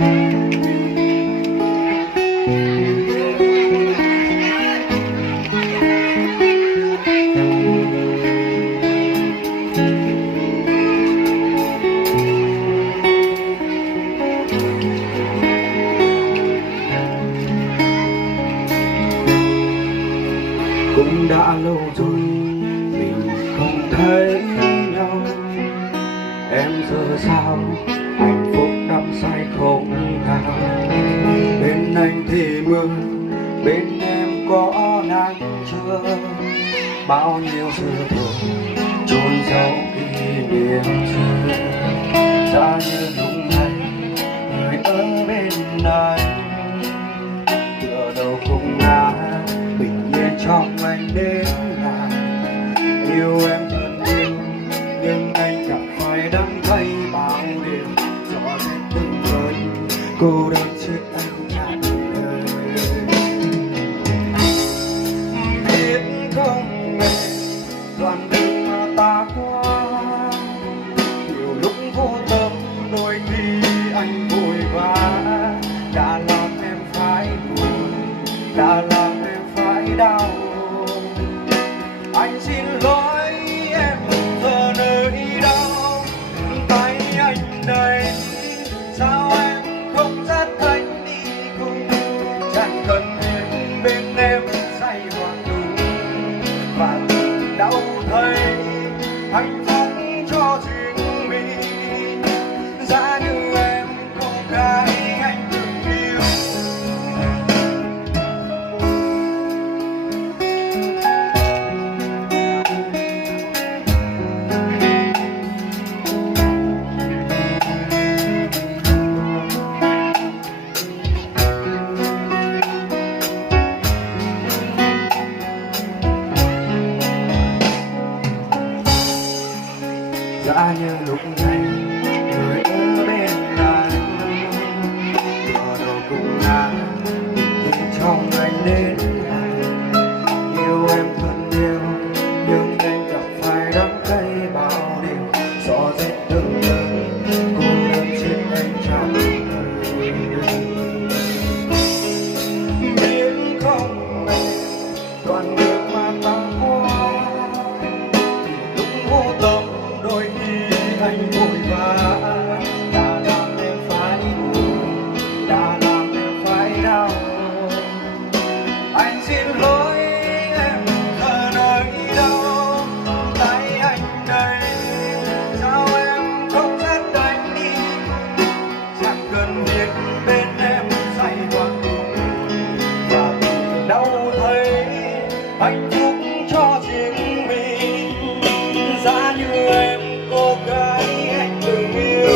Cũng đã lâu rồi mình không thấy nhau, em giờ sao hạnh phúc đắm say không nào. Bên anh thì mưa, bên em có nắng chưa, bao nhiêu sự thôi chôn giấu kỷ niệm xưa. Giá như lúc này người ở bên anh tựa đầu cùng ngã bình yên trong anh đến là yêu em thật yêu, nhưng anh chẳng phải đắng cay bao đêm gió rét từng cơn cô đơn chết anh chán đời. Biết không em đoạn đường mà ta qua, nhiều lúc vô tâm đôi khi anh vội vã đã làm em phải buồn, đã làm em phải đau. Anh xin lỗi em giờ nơi đâu, tay anh đây sao em không dắt anh đi cùng, chẳng cần biết bên em say hoặc đúng, và từng đau thấy hạnh phúc cho riêng mình. Giá như em cô gái anh từng yêu. Giá như lúc này người ở bên anh tựa đầu cùng ngã bình yên trong anh đến lại yêu em thân yêu, nhưng anh gặp phải đắng cay bao điều gió rét từng cơn cô đơn chết anh chẳng đời. Biết không em đoạn đường mà ta qua, lúc vô tâm đôi khi anh vội vã đã làm em phải buồn, đã làm em phải đau. Anh xin lỗi em giờ nơi đâu, tay anh đây sao em không dắt anh đi, chẳng cần biết bên em say hoặc cùng, và từng đau thấy hạnh phúc cho riêng mình. Giá như em cô gái anh từng yêu.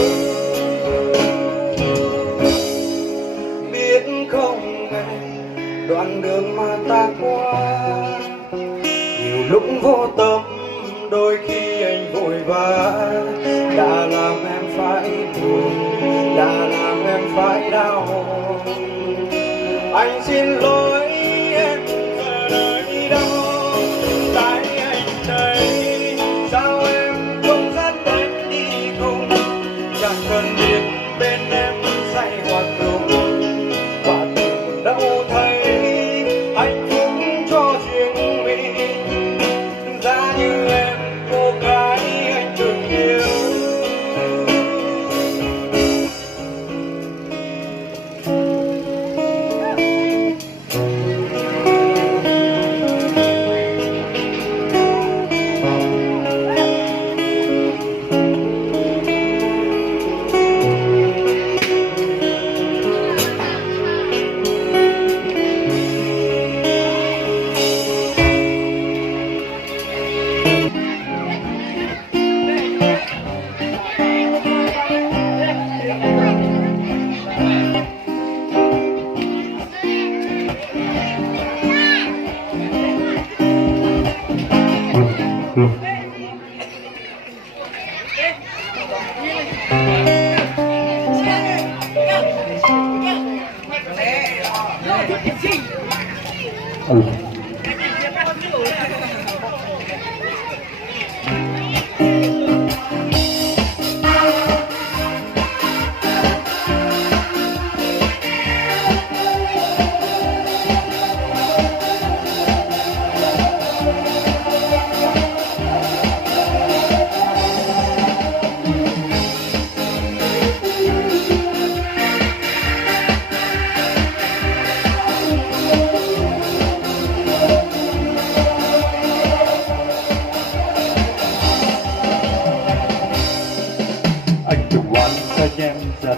Biết không em đoạn đường mà ta qua, nhiều lúc vô tâm đôi khi anh vội vã đã làm em phải buồn, đã làm em phải đau. Anh xin lỗi em giờ nơi đâu, tay anh đây sao em không dắt anh đi cùng, chẳng cần biết bên em say hoặc đúng, và từng đau thấy hạnh phúc cho riêng mình. Giá như em cô gái anh từng yêu.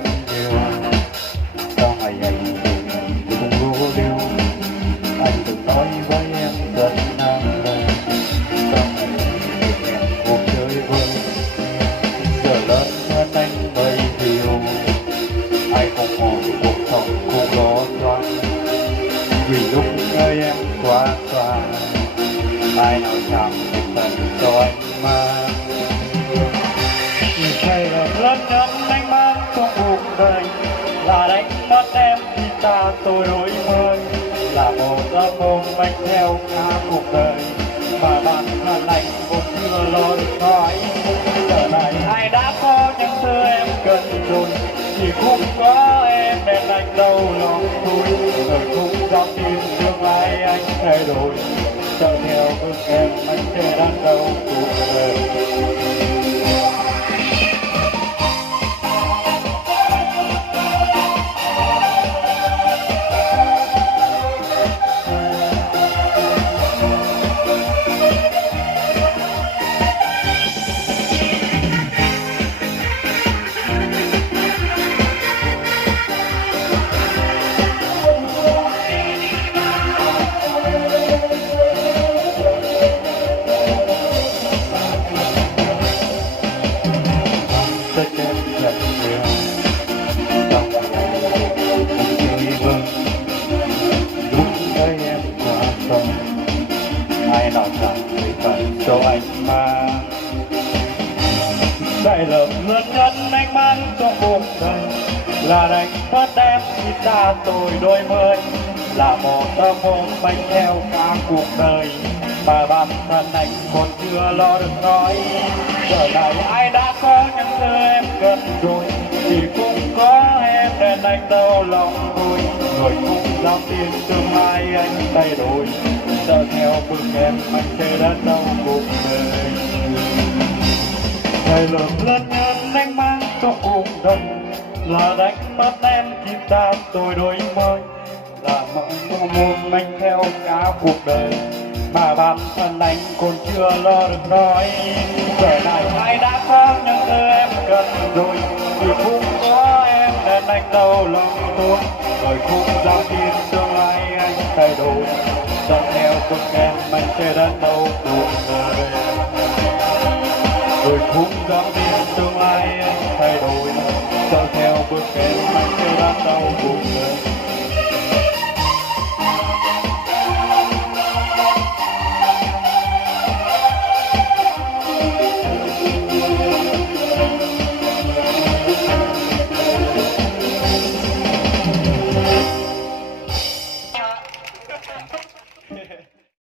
rất nhiều. Sau ngày anh về tôi không vô điều, anh từng nói với em rất nặng lời. Sau ngày anh về em cuộc chơi vơi, giờ lớn hơn anh mới hiểu ai không mong cuộc sống cũng lo toan. Vì lúc nơi em quá xa, ai nào chẳng biết phần cho anh mang. Thầy là lớn nhất anh mang trong cuộc đời, là đánh mất em khi ta tôi đổi mới, là một giấc mộng anh theo cả cuộc đời mà bản thân anh cũng chưa lo được nói. Giờ này ai đã có những thứ em cần rồi, chỉ cũng có em nên anh đau lòng thôi. Người cũng dám tin tương lai anh thay đổi, sợ theo bước em anh sẽ đắn đau cuộc đời. Tất em thật nhiều trong ngày cũng chơi vơi, lúc ấy em quá sâu, ai nào chẳng thấy phần cho anh mà. Sai lầm lớn nhất anh mang trong cuộc đời, là đánh mất em khi ta tôi đôi mươi, là một tâm hồn anh theo cả cuộc đời mà bản thân anh còn chưa lo được nói. Giờ này ai đã có những thứ em cần rồi, thì cũng có em nên anh đau lòng thôi. Người cũng dám tin tương lai anh thay đổi, sợ theo bước em anh sẽ đắn đau cuộc đời. Sai lầm lớn nhất anh mang trong cuộc đời, là đánh mất em khi ta tôi đổi mới, là mong muốn anh theo cả cuộc đời mà bản thân anh còn chưa lo được nói. Giờ này ai đã có những thứ em cần rồi, thì cũng có em nên anh đau lòng thôi. Rồi cũng dám tin tương lai anh thay đổi, sợ theo bước em anh sẽ đắn đau cuộc đời. Rồi cũng dám tin tương lai anh thay đổi, sợ theo bước em anh sẽ đắn đau cuộc đời.